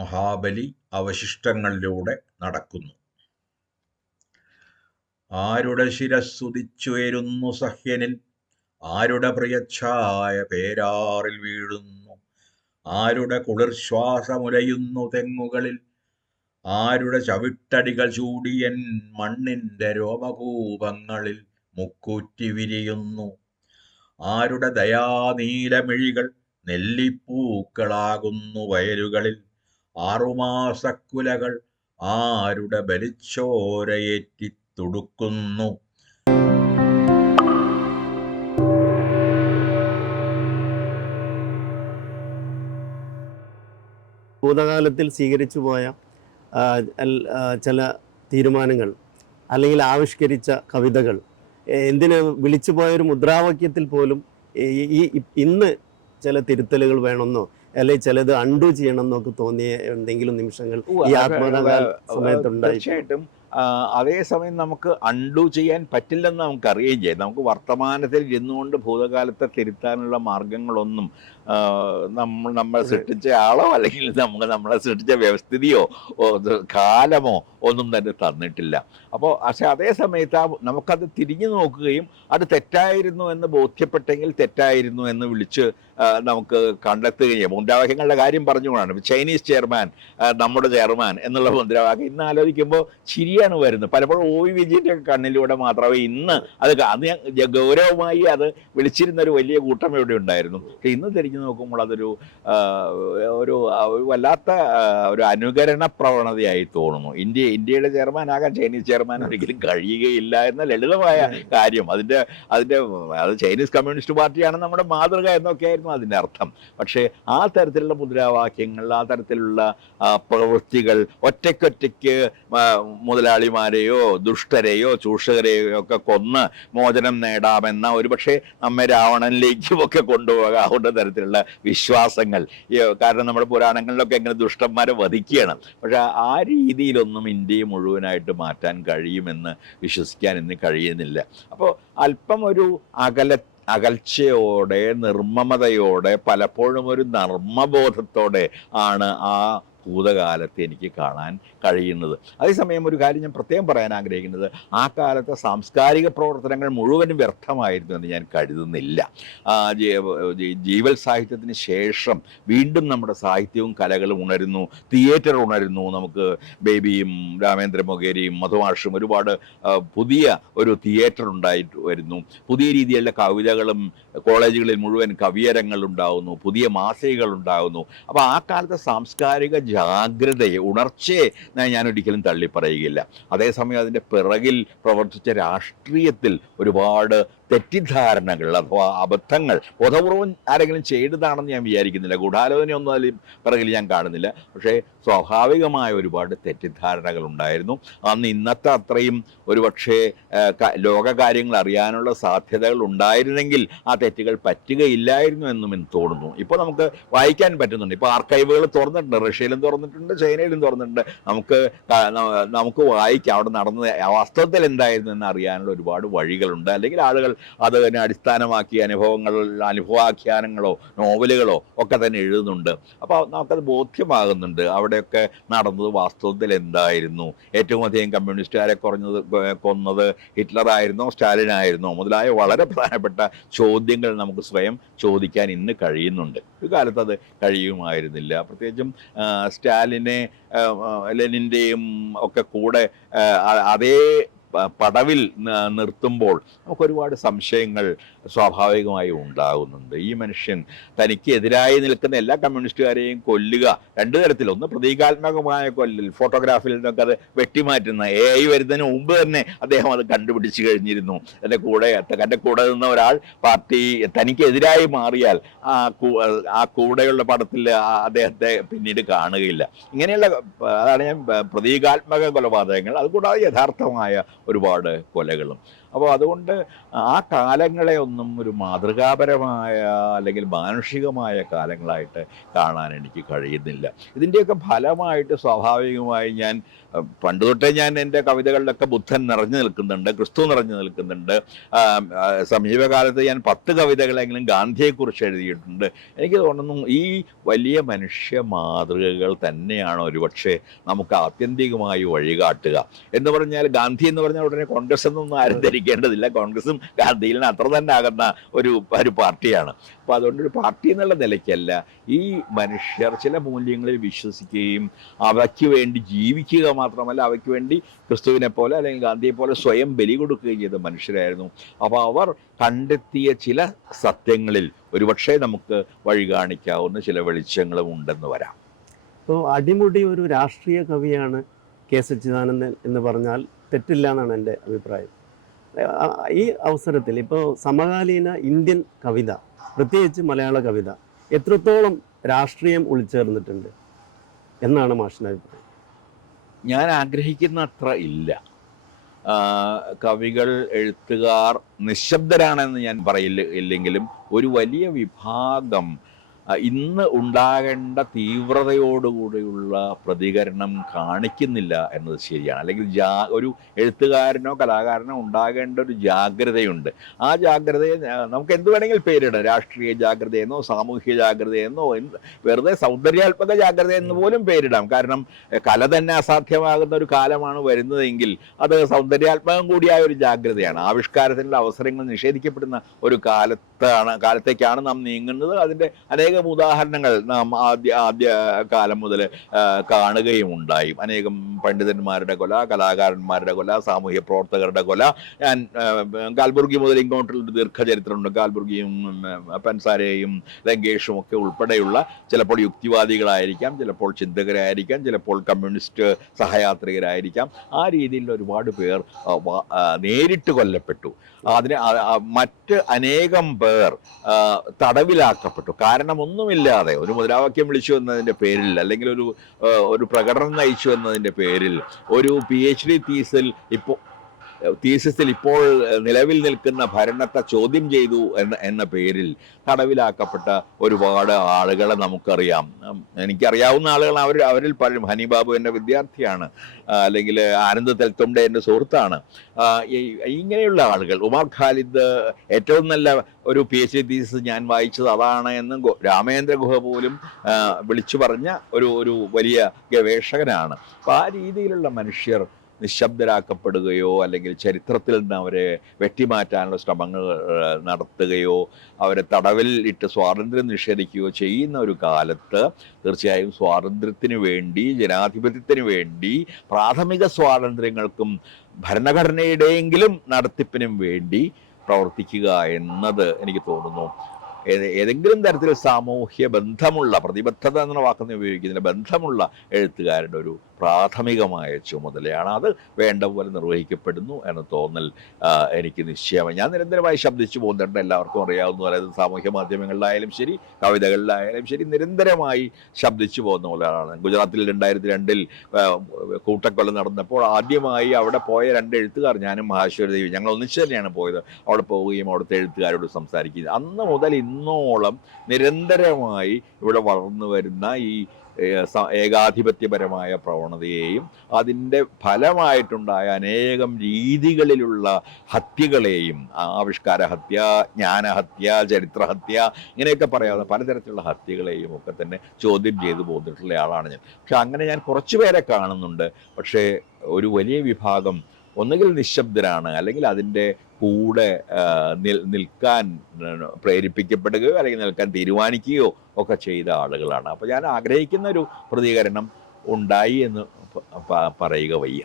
മഹാബലി അവശിഷ്ടങ്ങളിലൂടെ നടക്കുന്നു. ആരുടെ ശിരസ്സുദിച്ചുയരുന്നു സഹ്യനിൽ, ആരുടെ പ്രിയച്ഛായ പേരാറിൽ വീഴുന്നു, ആരുടെ കുളിർശ്വാസമുലയുന്നു തെങ്ങുകളിൽ, ആരുടെ ചവിട്ടടികൾ ചൂടിയൻ മണ്ണിന്റെ രോമകൂപങ്ങളിൽ മുക്കൂറ്റി വിരിയുന്നു, ആരുടെ ദയാനീലമിഴികൾ നെല്ലിപ്പൂക്കളാകുന്നു വയലുകളിൽ, ആറുമാസക്കുലകൾ ആരുടെ ബലിച്ചോരയേറ്റി തുടുക്കുന്നു. ഭൂതകാലത്തിൽ സ്വീകരിച്ചു പോയ ചില തീരുമാനങ്ങൾ അല്ലെങ്കിൽ ആവിഷ്കരിച്ച കവിതകൾ, എന്തിന് വിളിച്ചു പോയൊരു മുദ്രാവാക്യത്തിൽ പോലും ഇന്ന് ചില തിരുത്തലുകൾ വേണമെന്നോ അല്ലെങ്കിൽ ചിലത് അൺഡു ചെയ്യണമെന്നൊക്കെ തോന്നിയ എന്തെങ്കിലും നിമിഷങ്ങൾ ഈ ആത്മകഥാ സമയത്തുണ്ടായി? തീർച്ചയായിട്ടും. അതേസമയം നമുക്ക് അൺഡു ചെയ്യാൻ പറ്റില്ലെന്ന് നമുക്ക് അറിയുകയും ചെയ്യാം. നമുക്ക് വർത്തമാനത്തിൽ ഇരുന്നുകൊണ്ട് ഭൂതകാലത്തെ തിരുത്താനുള്ള മാർഗങ്ങളൊന്നും നമ്മൾ സൃഷ്ടിച്ച ആളോ അല്ലെങ്കിൽ നമ്മളെ സൃഷ്ടിച്ച വ്യവസ്ഥിതിയോ കാലമോ ഒന്നും തന്നെ തന്നിട്ടില്ല. അപ്പോൾ പക്ഷെ അതേ സമയത്ത് നമുക്കത് തിരിഞ്ഞു നോക്കുകയും അത് തെറ്റായിരുന്നു എന്ന് ബോധ്യപ്പെട്ടെങ്കിൽ തെറ്റായിരുന്നു എന്ന് വിളിച്ച് നമുക്ക് കണ്ടെത്തുകയും, മുദ്രാവാക്യങ്ങളുടെ കാര്യം പറഞ്ഞുകൊണ്ടാണ് ചൈനീസ് ചെയർമാൻ നമ്മുടെ ചെയർമാൻ എന്നുള്ള മുദ്രാവാക്യം ഇന്ന് ആലോചിക്കുമ്പോൾ ചിരിയാണ് വരുന്നത്. പലപ്പോഴും OV വിജയൻ്റെ കണ്ണിലൂടെ മാത്രമേ ഇന്ന് അത് അന്ന് ഗൗരവമായി അത് വിളിച്ചിരുന്ന ഒരു വലിയ കൂട്ടം ഇവിടെ ഉണ്ടായിരുന്നു. പക്ഷെ ഇന്ന് തിരിഞ്ഞു നോക്കുമ്പോൾ അതൊരു വല്ലാത്ത ഒരു അനുകരണ പ്രവണതയായി തോന്നുന്നു. ഇന്ത്യയുടെ ചെയർമാനാകാൻ ചൈനീസ് ചെയർമാൻ ഒരിക്കലും കഴിയുകയില്ല എന്ന ലളിതമായ കാര്യം. അത് ചൈനീസ് കമ്മ്യൂണിസ്റ്റ് പാർട്ടിയാണ് നമ്മുടെ മാതൃക എന്നൊക്കെയായിരുന്നു അതിൻ്റെ അർത്ഥം. പക്ഷേ ആ തരത്തിലുള്ള മുദ്രാവാക്യങ്ങൾ, ആ തരത്തിലുള്ള പ്രവൃത്തികൾ ഒറ്റയ്ക്കൊറ്റയ്ക്ക് മുതലാളിമാരെയോ ദുഷ്ടരെയോ ചൂഷകരെയോ ഒക്കെ കൊന്ന് മോചനം നേടാമെന്ന ഒരുപക്ഷെ നമ്മെ രാവണനിലേക്കുമൊക്കെ കൊണ്ടുപോകാവുന്ന തരത്തിലുള്ള വിശ്വാസങ്ങൾ, കാരണം നമ്മുടെ പുരാണങ്ങളിലൊക്കെ എങ്ങനെ ദുഷ്ടന്മാരെ വധിക്കുകയാണ്. പക്ഷെ ആ രീതിയിലൊന്നും ഇന്ത്യയെ മുഴുവനായിട്ട് മാറ്റാൻ കഴിയുമെന്ന് വിശ്വസിക്കാൻ ഇന്ന് കഴിയുന്നില്ല. അപ്പോൾ അല്പം ഒരു അകൽച്ചയോടെ നിർമ്മമതയോടെ പലപ്പോഴും ഒരു നർമ്മബോധത്തോടെ ആണ് ആ ഭൂതകാലത്ത് എനിക്ക് കാണാൻ കഴിയുന്നത്. അതേസമയം ഒരു കാര്യം ഞാൻ പ്രത്യേകം പറയാൻ ആഗ്രഹിക്കുന്നത്, ആ കാലത്തെ സാംസ്കാരിക പ്രവർത്തനങ്ങൾ മുഴുവനും വ്യർത്ഥമായിരുന്നു എന്ന് ഞാൻ കരുതുന്നില്ല. ജീവൽ സാഹിത്യത്തിന് ശേഷം വീണ്ടും നമ്മുടെ സാഹിത്യവും കലകളും ഉണരുന്നു, തിയേറ്റർ ഉണരുന്നു. നമുക്ക് ബേബിയും രാമേന്ദ്ര മൊകേരിയും മധുമാഷും ഒരുപാട് പുതിയ ഒരു തിയേറ്റർ ഉണ്ടായിട്ട് വരുന്നു. പുതിയ രീതിയിലുള്ള കവിതകളും കോളേജുകളിൽ മുഴുവൻ കവിയരങ്ങൾ ഉണ്ടാകുന്നു, പുതിയ മാസികകൾ ഉണ്ടാകുന്നു. അപ്പോൾ ആ കാലത്തെ സാംസ്കാരിക ജാഗ്രതയെ, ഉണർച്ചയെ ഞാൻ ഒരിക്കലും തള്ളിപ്പറയുകയില്ല. അതേസമയം അതിൻ്റെ പിറകിൽ പ്രവർത്തിച്ച രാഷ്ട്രീയത്തിൽ ഒരുപാട് തെറ്റിദ്ധാരണകൾ അഥവാ അബദ്ധങ്ങൾ ബോധപൂർവം ആരെങ്കിലും ചെയ്തതാണെന്ന് ഞാൻ വിചാരിക്കുന്നില്ല. ഗൂഢാലോചനയൊന്നും അതിൽ പിറകിൽ ഞാൻ കാണുന്നില്ല. പക്ഷേ സ്വാഭാവികമായ ഒരുപാട് തെറ്റിദ്ധാരണകൾ ഉണ്ടായിരുന്നു. അന്ന് ഇന്നത്തെ അത്രയും ഒരുപക്ഷെ ലോകകാര്യങ്ങൾ അറിയാനുള്ള സാധ്യതകൾ ഉണ്ടായിരുന്നെങ്കിൽ ആ തെറ്റുകൾ പറ്റുകയില്ലായിരുന്നു എന്നും എനിക്ക് തോന്നുന്നു. ഇപ്പോൾ നമുക്ക് വായിക്കാൻ പറ്റുന്നുണ്ട്. ഇപ്പോൾ ആർക്കൈവുകൾ തുറന്നിട്ടുണ്ട്, റഷ്യയിലും തുറന്നിട്ടുണ്ട്, ചൈനയിലും തുറന്നിട്ടുണ്ട്. നമുക്ക് വായിക്കാം അവിടെ നടന്നത് വാസ്തവത്തിൽ എന്തായിരുന്നു എന്ന് അറിയാനുള്ള ഒരുപാട് വഴികളുണ്ട്. അല്ലെങ്കിൽ ആളുകൾ അതിനെ അടിസ്ഥാനമാക്കി അനുഭവാഖ്യാനങ്ങളോ നോവലുകളോ ഒക്കെ തന്നെ എഴുതുന്നുണ്ട്. അപ്പോൾ നമുക്കത് ബോധ്യമാകുന്നുണ്ട് അവിടെയൊക്കെ നടന്നത് വാസ്തവത്തിൽ എന്തായിരുന്നു. ഏറ്റവും അധികം കമ്മ്യൂണിസ്റ്റുകാരെ കൊന്നത് ഹിറ്റ്ലറായിരുന്നോ സ്റ്റാലിനായിരുന്നോ മുതലായ വളരെ പ്രധാനപ്പെട്ട ചോദ്യങ്ങൾ നമുക്ക് സ്വയം ചോദിക്കാൻ ഇന്ന് കഴിയുന്നുണ്ട്. ഒരു കാലത്ത് അത് കഴിയുമായിരുന്നില്ല. പ്രത്യേകിച്ചും സ്റ്റാലിനെ ലെനിൻ്റെയും ഒക്കെ കൂടെ അതേ പടവിൽ നിർത്തുമ്പോൾ നമുക്കൊരുപാട് സംശയങ്ങൾ സ്വാഭാവികമായി ഉണ്ടാകുന്നുണ്ട്. ഈ മനുഷ്യൻ തനിക്ക് എതിരായി നിൽക്കുന്ന എല്ലാ കമ്മ്യൂണിസ്റ്റുകാരെയും കൊല്ലുക രണ്ട് തരത്തിൽ. ഒന്ന് പ്രതീകാത്മകമായ കൊല്ലൽ, ഫോട്ടോഗ്രാഫിൽ നിന്നൊക്കെ അത് വെട്ടിമാറ്റുന്ന AI വരുന്നതിന് മുമ്പ് തന്നെ അദ്ദേഹം അത് കണ്ടുപിടിച്ച് കഴിഞ്ഞിരുന്നു. എൻ്റെ കൂടെ നിന്ന ഒരാൾ പാർട്ടി തനിക്കെതിരായി മാറിയാൽ ആ കൂടെയുള്ള പടത്തിൽ അദ്ദേഹത്തെ പിന്നീട് കാണുകയില്ല. ഇങ്ങനെയുള്ള അതാണ് ഞാൻ പ്രതീകാത്മക കൊലപാതകങ്ങൾ, അതുകൂടാതെ യഥാർത്ഥമായ ഒരുപാട് കൊലകളും. അപ്പോൾ അതുകൊണ്ട് ആ കാലങ്ങളെ ഒന്നും ഒരു മാതൃകാപരമായ അല്ലെങ്കിൽ മാനുഷികമായ കാലങ്ങളായിട്ട് കാണാൻ എനിക്ക് കഴിയുന്നില്ല. ഇതിൻ്റെയൊക്കെ ഫലമായിട്ട് സ്വാഭാവികമായി ഞാൻ പണ്ട് തൊട്ടേ ഞാൻ എൻ്റെ കവിതകളിലൊക്കെ ബുദ്ധൻ നിറഞ്ഞു നിൽക്കുന്നുണ്ട്, ക്രിസ്തു നിറഞ്ഞു നിൽക്കുന്നുണ്ട്. സമീപകാലത്ത് ഞാൻ 10 കവിതകളെങ്കിലും ഗാന്ധിയെക്കുറിച്ച് എഴുതിയിട്ടുണ്ട്. എനിക്ക് തോന്നുന്നു ഈ വലിയ മനുഷ്യ മാതൃകകൾ തന്നെയാണ് ഒരുപക്ഷെ നമുക്ക് ആത്യന്തികമായി വഴികാട്ടുക. എന്ന് പറഞ്ഞാൽ ഗാന്ധി എന്ന് പറഞ്ഞാൽ ഉടനെ കോൺഗ്രസ് എന്നൊന്നും ആരും ധരിക്കേണ്ടതില്ല. കോൺഗ്രസും ഗാന്ധിയിൽ നിന്ന് അത്ര തന്നെ ആകുന്ന ഒരു പാർട്ടിയാണ്. അപ്പോൾ അതുകൊണ്ടൊരു പാർട്ടി എന്നുള്ള നിലയ്ക്കല്ല, ഈ മനുഷ്യർ ചില മൂല്യങ്ങളിൽ വിശ്വസിക്കുകയും അവയ്ക്ക് വേണ്ടി ജീവിക്കുക മാത്രമല്ല അവയ്ക്ക് വേണ്ടി ക്രിസ്തുവിനെ പോലെ അല്ലെങ്കിൽ ഗാന്ധിയെ പോലെ സ്വയം ബലി കൊടുക്കുകയും ചെയ്ത മനുഷ്യരായിരുന്നു. അപ്പോൾ അവർ കണ്ടെത്തിയ ചില സത്യങ്ങളിൽ ഒരുപക്ഷെ നമുക്ക് വഴി കാണിക്കാവുന്ന ചില വെളിച്ചങ്ങളും ഉണ്ടെന്ന് വരാം. ഇപ്പോൾ അടിമുടി ഒരു രാഷ്ട്രീയ കവിയാണ് കെ സച്ചിദാനന്ദൻ എന്ന് പറഞ്ഞാൽ തെറ്റില്ല എന്നാണ് എൻ്റെ അഭിപ്രായം. ഈ അവസരത്തിൽ ഇപ്പോൾ സമകാലീന ഇന്ത്യൻ കവിത, പ്രത്യേകിച്ച് മലയാള കവിത, എത്രത്തോളം രാഷ്ട്രീയം ഉൾച്ചേർന്നിട്ടുണ്ട് എന്നാണ് മാഷിൻ്റെ അഭിപ്രായം? ഞാൻ ആഗ്രഹിക്കുന്ന അത്ര ഇല്ല. കവികൾ, എഴുത്തുകാർ നിശബ്ദരാണെന്ന് ഞാൻ ഇല്ലെങ്കിലും ഒരു വലിയ വിഭാഗം ഇന്ന് ഉണ്ടാകേണ്ട തീവ്രതയോടുകൂടിയുള്ള പ്രതികരണം കാണിക്കുന്നില്ല എന്നത് ശരിയാണ്. അല്ലെങ്കിൽ ഒരു എഴുത്തുകാരനോ കലാകാരനോ ഉണ്ടാകേണ്ട ഒരു ജാഗ്രതയുണ്ട്. ആ ജാഗ്രതയെ നമുക്ക് എന്ത് വേണമെങ്കിൽ പേരിടാം. രാഷ്ട്രീയ ജാഗ്രതയെന്നോ സാമൂഹ്യ ജാഗ്രതയെന്നോ വെറുതെ സൗന്ദര്യാത്മക ജാഗ്രത എന്ന് പോലും പേരിടാം. കാരണം കല തന്നെ അസാധ്യമാകുന്ന ഒരു കാലമാണ് വരുന്നതെങ്കിൽ അത് സൗന്ദര്യാത്മകം കൂടിയായ ഒരു ജാഗ്രതയാണ്. ആവിഷ്കാരത്തിനുള്ള അവസരങ്ങൾ നിഷേധിക്കപ്പെടുന്ന ഒരു കാലത്തേക്കാണ് നാം നീങ്ങുന്നത്. അതിൻ്റെ അനേകം ഉദാഹരണങ്ങൾ നാം ആദ്യ കാലം മുതൽ കാണുകയും ഉണ്ടായി. അനേകം പണ്ഡിതന്മാരുടെ കൊല, കലാകാരന്മാരുടെ കൊല, സാമൂഹ്യ പ്രവർത്തകരുടെ കൊല. ഞാൻ കാൽബുർഗി മുതൽ ഇങ്ങോട്ടുള്ള ദീർഘചരിത്രമുണ്ട്. കാൽബുർഗിയും പെൻസാരയും ലങ്കേഷും ഒക്കെ ഉൾപ്പെടെയുള്ള ചിലപ്പോൾ യുക്തിവാദികളായിരിക്കാം, ചിലപ്പോൾ ചിന്തകരായിരിക്കാം, ചിലപ്പോൾ കമ്മ്യൂണിസ്റ്റ് സഹയാത്രികരായിരിക്കാം. ആ രീതിയിൽ ഒരുപാട് പേർ നേരിട്ട് കൊല്ലപ്പെട്ടു. മറ്റ് അനേകം പേർ തടവിലാക്കപ്പെട്ടു. കാരണം ഒന്നുമില്ലാതെ ഒരു മുദ്രാവാക്യം വിളിച്ചു എന്നതിൻ്റെ പേരിൽ, അല്ലെങ്കിൽ ഒരു പ്രകടനം നയിച്ചു എന്നതിൻ്റെ പേരിൽ, ഒരു PhD തീസിസിൽ ഇപ്പോൾ നിലവിൽ നിൽക്കുന്ന ഭരണത്തെ ചോദ്യം ചെയ്തു എന്ന പേരിൽ തടവിലാക്കപ്പെട്ട ഒരുപാട് ആളുകളെ നമുക്കറിയാം. എനിക്കറിയാവുന്ന ആളുകൾ അവരിൽ പലരും, ഹനിബാബു എൻ്റെ വിദ്യാർത്ഥിയാണ്, അല്ലെങ്കിൽ ആനന്ദ് തെൽത്തുംഡെ എൻ്റെ സുഹൃത്താണ്. ഇങ്ങനെയുള്ള ആളുകൾ, ഉമർ ഖാലിദ് ഏറ്റവും നല്ല ഒരു PhD തീസിസ് ഞാൻ വായിച്ചത് അതാണ് എന്ന് രാമേന്ദ്ര ഗുഹ പോലും വിളിച്ചു പറഞ്ഞ ഒരു വലിയ ഗവേഷകനാണ്. അപ്പോൾ ആ രീതിയിലുള്ള മനുഷ്യർ നിശബ്ദരാക്കപ്പെടുകയോ അല്ലെങ്കിൽ ചരിത്രത്തിൽ നിന്ന് അവരെ വെട്ടിമാറ്റാനുള്ള ശ്രമങ്ങൾ നടത്തുകയോ അവരെ തടവിൽ ഇട്ട് സ്വാതന്ത്ര്യം നിഷേധിക്കുകയോ ചെയ്യുന്ന ഒരു കാലത്ത് തീർച്ചയായും സ്വാതന്ത്ര്യത്തിന് വേണ്ടി, ജനാധിപത്യത്തിന് വേണ്ടി, പ്രാഥമിക സ്വാതന്ത്ര്യങ്ങൾക്കും ഭരണഘടനയുടെയെങ്കിലും നടത്തിപ്പിനും വേണ്ടി പ്രവർത്തിക്കുക എന്നത് എനിക്ക് തോന്നുന്നു ഏതെങ്കിലും തരത്തിൽ സാമൂഹ്യ ബന്ധമുള്ള, പ്രതിബദ്ധത എന്ന വാക്കൊന്നും ഉപയോഗിക്കുന്നില്ല, ബന്ധമുള്ള എഴുത്തുകാരുടെ ഒരു പ്രാഥമികമായ ചുമതലയാണ്. അത് വേണ്ട പോലെ നിർവഹിക്കപ്പെടുന്നു എന്ന തോന്നൽ എനിക്ക് നിശ്ചയമായി. ഞാൻ നിരന്തരമായി ശബ്ദിച്ചു പോകുന്നുണ്ട്. എല്ലാവർക്കും അറിയാവുന്ന പോലെ സാമൂഹ്യ മാധ്യമങ്ങളിലായാലും ശരി, കവിതകളിലായാലും ശരി, നിരന്തരമായി ശബ്ദിച്ചു പോകുന്ന പോലെയാണ്. ഗുജറാത്തിൽ 2002 കൂട്ടക്കൊല നടന്നപ്പോൾ ആദ്യമായി അവിടെ പോയ 2 എഴുത്തുകാർ, ഞാനും മഹാശ്വരദേവി, ഞങ്ങൾ ഒന്നിച്ച് തന്നെയാണ് പോയത്. അവിടെ പോവുകയും അവിടുത്തെ എഴുത്തുകാരോട് സംസാരിക്കുകയും അന്ന് മുതൽ ഇന്നോളം നിരന്തരമായി ഇവിടെ വളർന്നു വരുന്ന ഈ ഏകാധിപത്യപരമായ പ്രവണതയെയും അതിൻ്റെ ഫലമായിട്ടുണ്ടായ അനേകം രീതികളിലുള്ള ഹത്യകളെയും, ആവിഷ്കാര ഹത്യ, ജ്ഞാനഹത്യ, ചരിത്രഹത്യ, ഇങ്ങനെയൊക്കെ പറയാവുന്ന പലതരത്തിലുള്ള ഹത്യകളെയും ഒക്കെ തന്നെ ചോദ്യം ചെയ്തു പോന്നിട്ടുള്ള ആളാണ് ഞാൻ. പക്ഷെ അങ്ങനെ ഞാൻ കുറച്ചു പേരെ കാണുന്നുണ്ട്. പക്ഷേ ഒരു വലിയ വിഭാഗം ഒന്നുകിൽ നിശബ്ദരാണ്, അല്ലെങ്കിൽ അതിൻ്റെ കൂടെ നിൽക്കാൻ പ്രേരിപ്പിക്കപ്പെടുകയോ അല്ലെങ്കിൽ നിൽക്കാൻ തീരുമാനിക്കുകയോ ഒക്കെ ചെയ്ത ആളുകളാണ്. അപ്പോൾ ഞാൻ ആഗ്രഹിക്കുന്ന ഒരു പ്രതികരണം ഉണ്ടായി എന്ന് പറയുക വയ്യ.